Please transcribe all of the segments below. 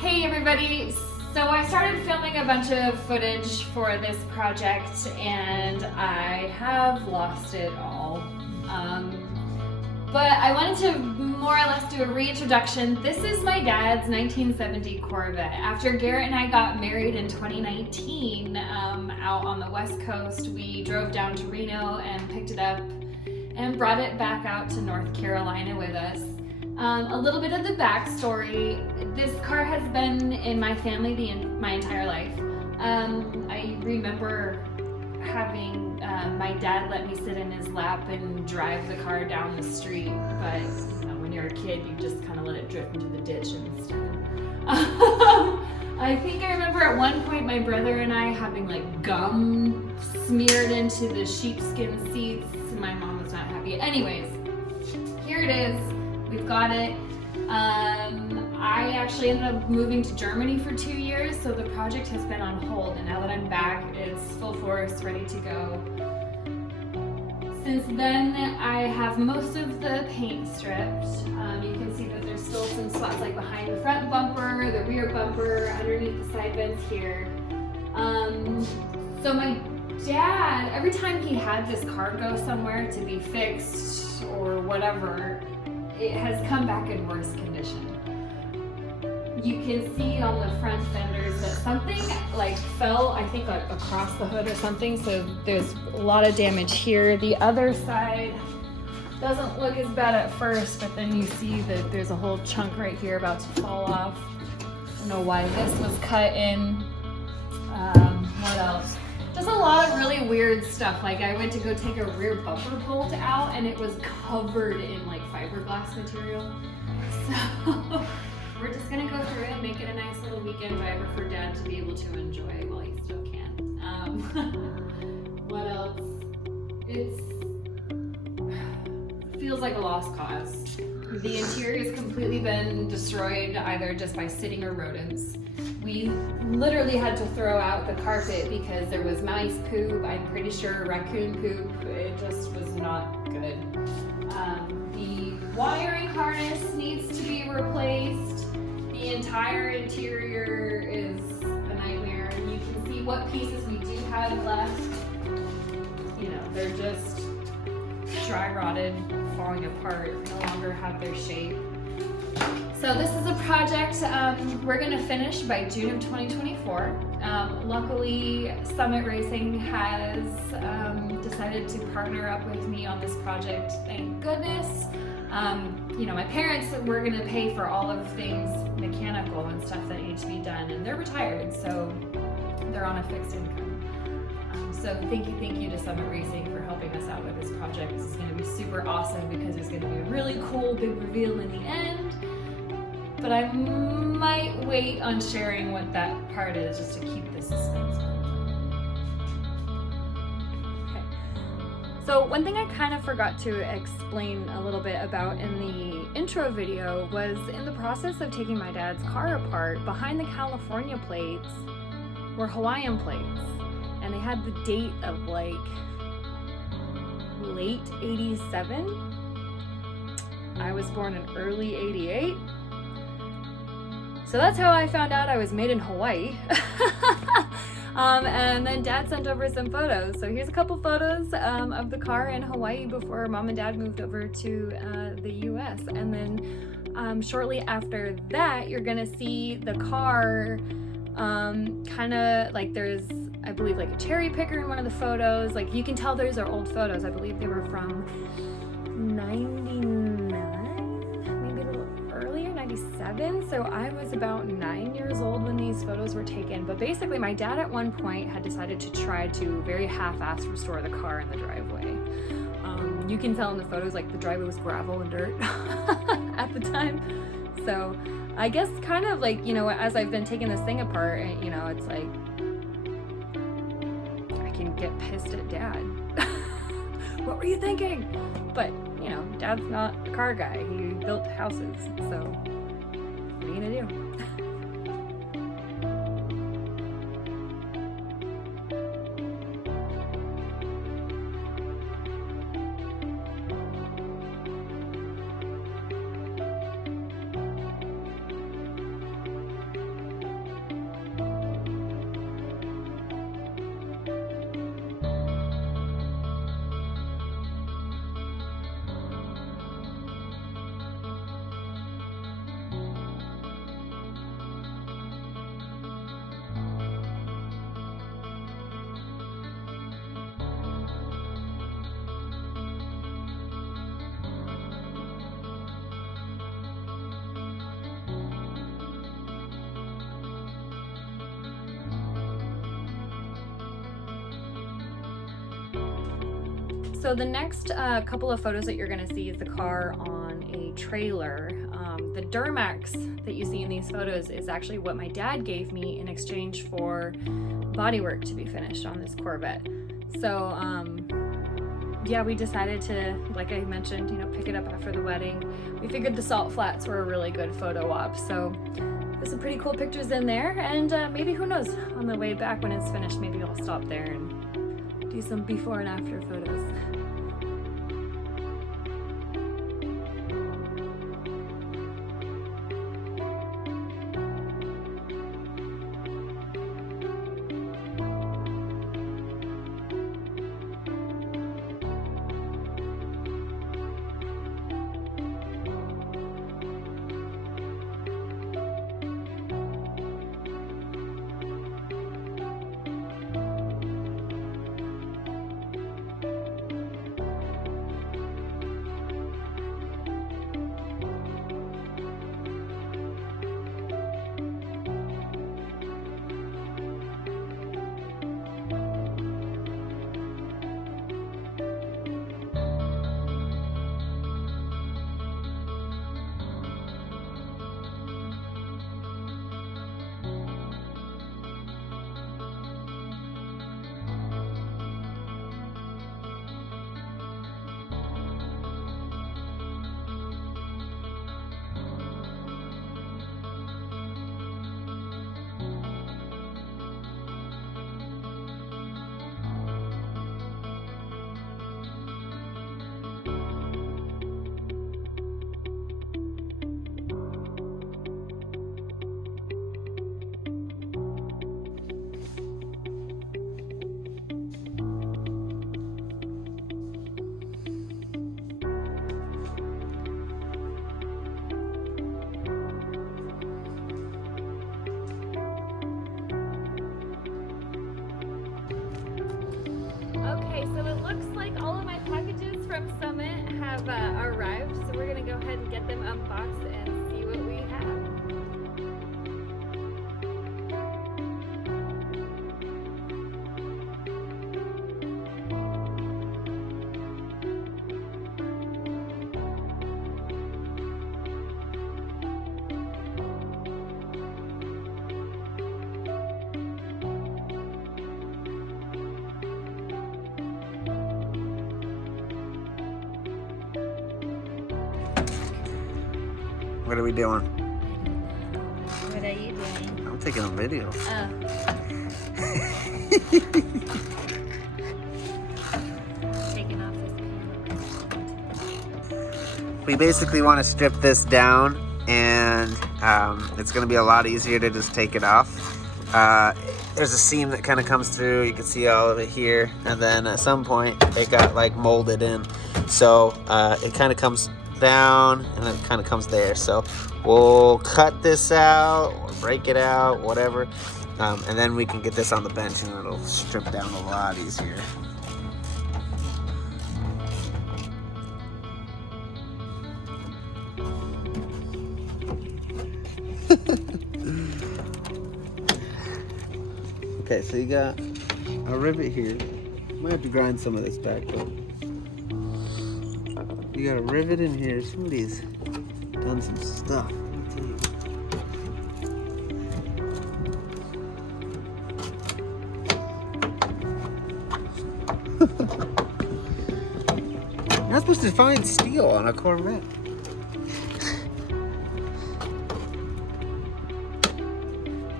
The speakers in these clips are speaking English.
Hey everybody! So I started filming a bunch of footage for this project and I have lost it all. But I wanted to more or less do a reintroduction. This is my dad's 1970 Corvette. After Garrett and I got married in 2019 out on the West Coast, we drove down to Reno and picked it up and brought it back out to North Carolina with us. A little bit of the backstory. This car has been in my family my entire life. I remember having my dad let me sit in his lap and drive the car down the street, but you know, when you're a kid, you just kind of let it drift into the ditch instead. I think I remember at one point my brother and I having like gum smeared into the sheepskin seats. My mom was not happy. Anyways, here it is. We've got it. I actually ended up moving to Germany for 2 years, so the project has been on hold, and now that I'm back, it's full force, ready to go. Since then, I have most of the paint stripped. You can see that there's still some spots like behind the front bumper, the rear bumper, underneath the side vents here. So my dad, every time he had this car go somewhere to be fixed or whatever, it has come back in worse condition. You can see on the front fenders that something like fell, I think like across the hood or something, so there's a lot of damage here. The other side doesn't look as bad at first, but then you see that there's a whole chunk right here about to fall off. I don't know why this was cut in. What else? Just a lot of really weird stuff. Like I went to go take a rear bumper bolt out and it was covered in like fiberglass material. So we're just gonna go through it and make it a nice little weekend driver for Dad to be able to enjoy while he still can. What else? It feels like a lost cause. The interior has completely been destroyed either just by sitting or rodents. We literally had to throw out the carpet because there was mice poop, I'm pretty sure raccoon poop. It just was not good. The wiring harness needs to be replaced. The entire interior is a nightmare. You can see what pieces we do have left. You know, they're just dry rotted, falling apart, no longer have their shape. So this is a project we're going to finish by June of 2024. Luckily, Summit Racing has decided to partner up with me on this project. Thank goodness. You know, my parents were going to pay for all of things mechanical and stuff that needs to be done, and they're retired, so they're on a fixed income. So thank you to Summit Racing for helping us out with this project. This is going to be super awesome because there's going to be a really cool big reveal in the end. But I might wait on sharing what that part is just to keep the suspense. Okay. So one thing I kind of forgot to explain a little bit about in the intro video was in the process of taking my dad's car apart, behind the California plates were Hawaiian plates. And they had the date of like late 87. I was born in early 88. So that's how I found out I was made in Hawaii. And then Dad sent over some photos. So here's a couple photos of the car in Hawaii before Mom and Dad moved over to the US. And then shortly after that, you're gonna see the car kind of like there's, I believe, like a cherry picker in one of the photos. Like you can tell those are old photos. I believe they were from 99, maybe a little earlier, 97. So I was about 9 years old when these photos were taken. But basically my dad at one point had decided to try to very half-assed restore the car in the driveway. You can tell in the photos like the driveway was gravel and dirt at the time. So I guess kind of like, you know, as I've been taking this thing apart, you know, it's like, I can get pissed at Dad. What were you thinking? But, you know, Dad's not a car guy. He built houses, so what are you gonna do? So the next couple of photos that you're gonna see is the car on a trailer. The Duramax that you see in these photos is actually what my dad gave me in exchange for bodywork to be finished on this Corvette. So yeah, we decided to, like I mentioned, you know, pick it up after the wedding. We figured the salt flats were a really good photo op, so there's some pretty cool pictures in there, and maybe, who knows, on the way back when it's finished, maybe I'll stop there and do some before and after photos. Okay, so it looks like all of my packages from Summit have arrived, so we're gonna go ahead and get them unboxed and see what we have. What are we doing? What are you doing? I'm taking a video. Oh. Taking off this panel. We basically want to strip this down, and it's going to be a lot easier to just take it off. There's a seam that kind of comes through. You can see all of it here, and then at some point it got like molded in, so it kind of comes down and then it kind of comes there. So we'll cut this out or break it out, whatever, and then we can get this on the bench and it'll strip down a lot easier. Okay, so you got a rivet here. Might have to grind some of this back, but you got a rivet in here. Somebody's done some stuff. Let me tell you. You're not supposed to find steel on a Corvette.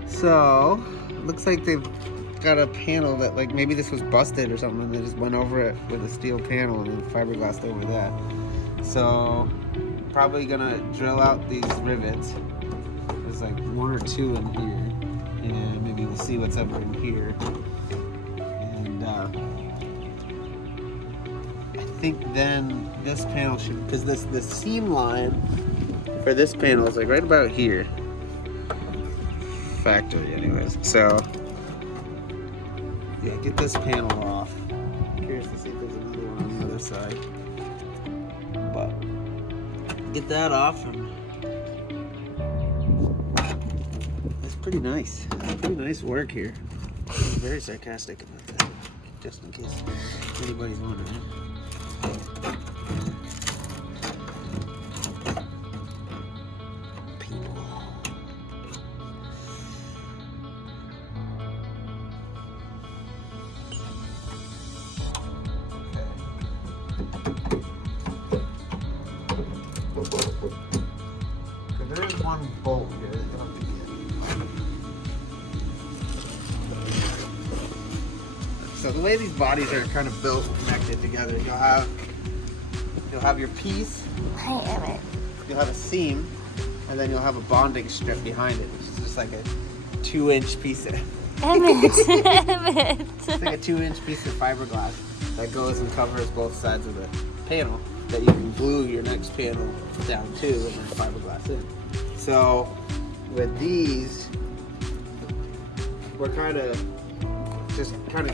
So, it looks like they've got a panel that, like, maybe this was busted or something and they just went over it with a steel panel and then fiberglassed over that. So, probably gonna drill out these rivets. There's like one or two in here, and maybe we'll see what's up in here. And I think then this panel should, because the seam line for this panel is like right about here. Factory, anyways. So yeah, get this panel off. I'm curious to see if there's another one on the other side. But get that off, and it's pretty nice. Pretty nice work here. I'm very sarcastic about that, just in case anybody's wondering. one bolt here. So the way these bodies are kind of built, connected together, you'll have your piece. I am it. You'll have a seam, and then you'll have a bonding strip behind it, which is just like a 2-inch piece of. Emmett. It's like a 2-inch piece of fiberglass that goes and covers both sides of the panel that you can glue your next panel down to and then fiberglass in. So with these, we're kind of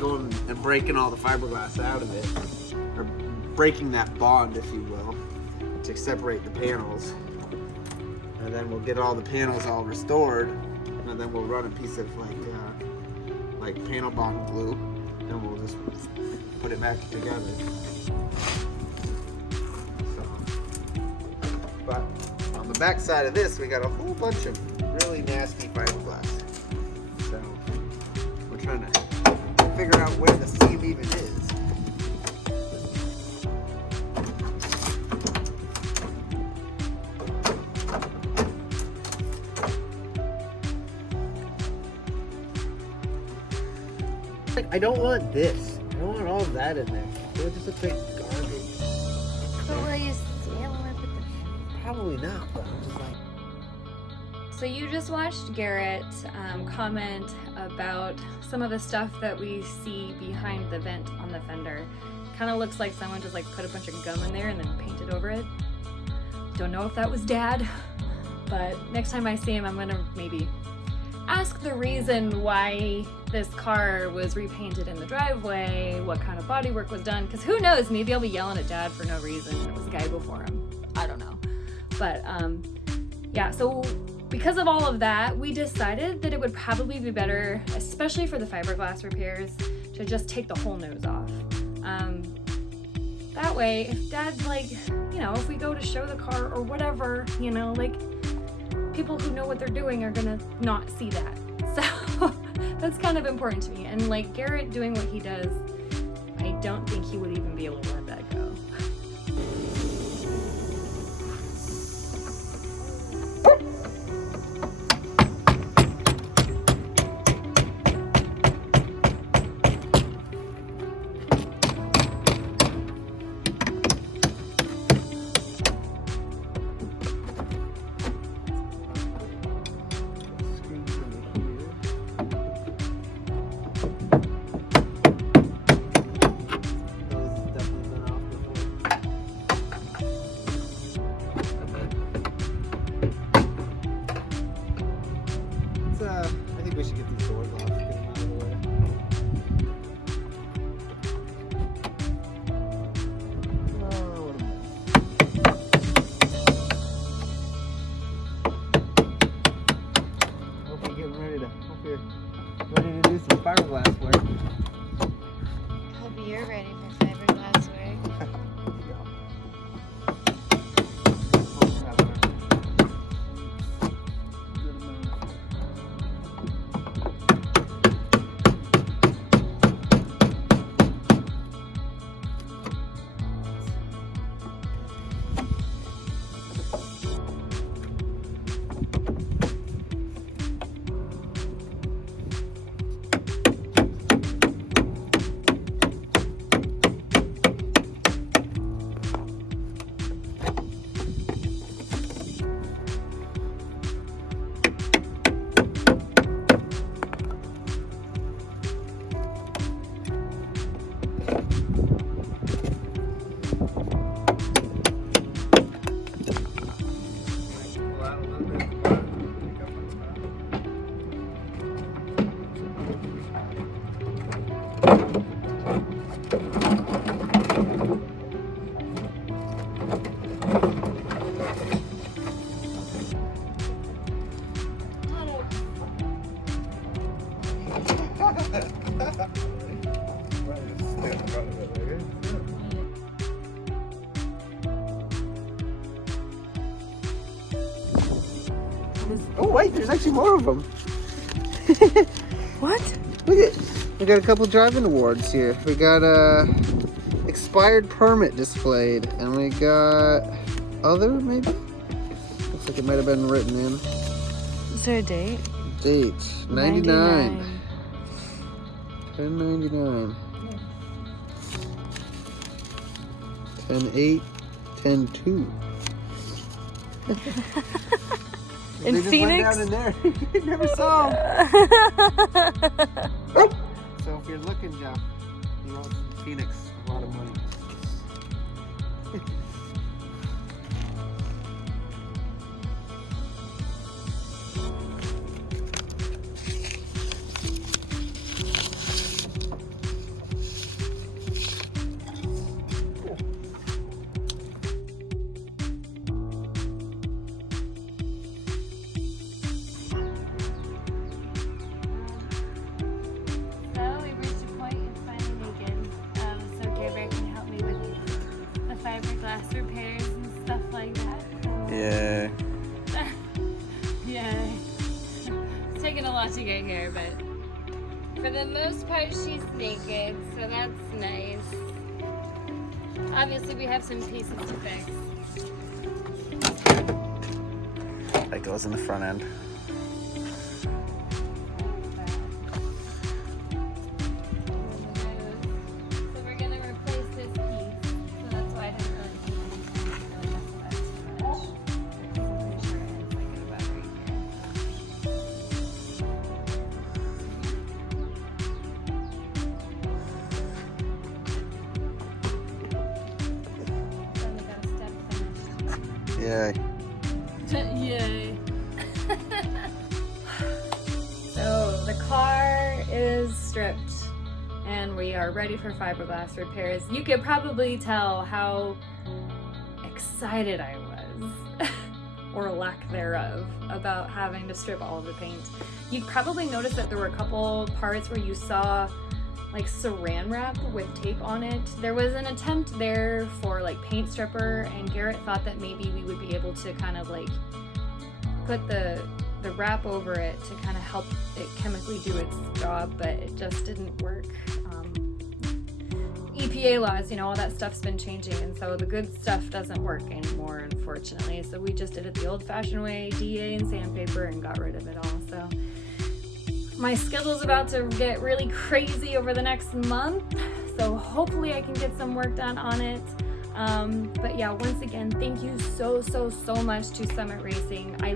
going and breaking all the fiberglass out of it, or breaking that bond, if you will, to separate the panels. And then we'll get all the panels all restored, and then we'll run a piece of like panel bond glue, and we'll just put it back together. So, but on the back side of this, we got a whole bunch of really nasty fiberglass. So we're trying to figure out where the seam even is. I don't want this. I don't want all of that in there. It just looks like garbage. But will you seal it with the... Probably not, but I'm just like... So you just watched Garrett comment about some of the stuff that we see behind the vent on the fender. Kind of looks like someone just like put a bunch of gum in there and then painted over it. Don't know if that was Dad, but next time I see him, I'm gonna maybe ask the reason why this car was repainted in the driveway, what kind of body work was done, because who knows, maybe I'll be yelling at Dad for no reason and it was the guy before him. I don't know. But yeah, so because of all of that, we decided that it would probably be better, especially for the fiberglass repairs, to just take the whole nose off. That way, if Dad, if we go to show the car or whatever, people who know what they're doing are gonna not see that. So that's kind of important to me. And like Garrett doing what he does, I don't think he would even be able to let that go. I think we should get these doors off. Get them out of the way. Oh, what a mess. Hope you're ready to do some fiberglass work. Hope you're ready for fiberglass work. Oh wait, there's actually more of them. What? Look at, we got a couple driving awards here. We got a expired permit displayed, and we got other maybe. Looks Looks like it might have been written in. Is there a date? Date 99. 10/99. 10/8. 10/2. In They just Phoenix? went down in there. You never saw them. So if you're looking, Jeff, you want Phoenix a lot of money. So we've reached a point it's finally naked. So Garrett can help me with the fiberglass repairs and stuff like that. Yeah. Yeah. It's taken a lot to get here, but for the most part she's naked, so that's nice. Obviously we have some pieces to fix. That goes in the front end. So we're gonna replace this piece. So that's why I didn't really take any time to really mess with that too much. I'm pretty sure it's like about right here. Then we got a step finished. Yeah. Yay. So the car is stripped and we are ready for fiberglass repairs. You could probably tell how excited I was, or lack thereof, about having to strip all of the paint. You probably noticed that there were a couple parts where you saw like saran wrap with tape on it. There was an attempt there for like paint stripper, and Garrett thought that maybe we would be able to kind of like put the wrap over it to kind of help it chemically do its job, but it just didn't work. EPA laws, you know, all that stuff's been changing, and so the good stuff doesn't work anymore, unfortunately. So we just did it the old-fashioned way, DA and sandpaper, and got rid of it all. So my schedule's about to get really crazy over the next month, so hopefully I can get some work done on it. But yeah, once again, thank you so much to Summit Racing. I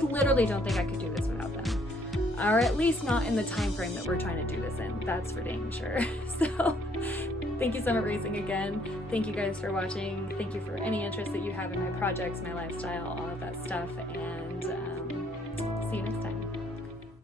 literally don't think I could do this without them, or at least not in the time frame that we're trying to do this in. That's for dang sure. So thank you, Summit Racing, again. Thank you guys for watching. Thank you for any interest that you have in my projects, my lifestyle, all of that stuff, and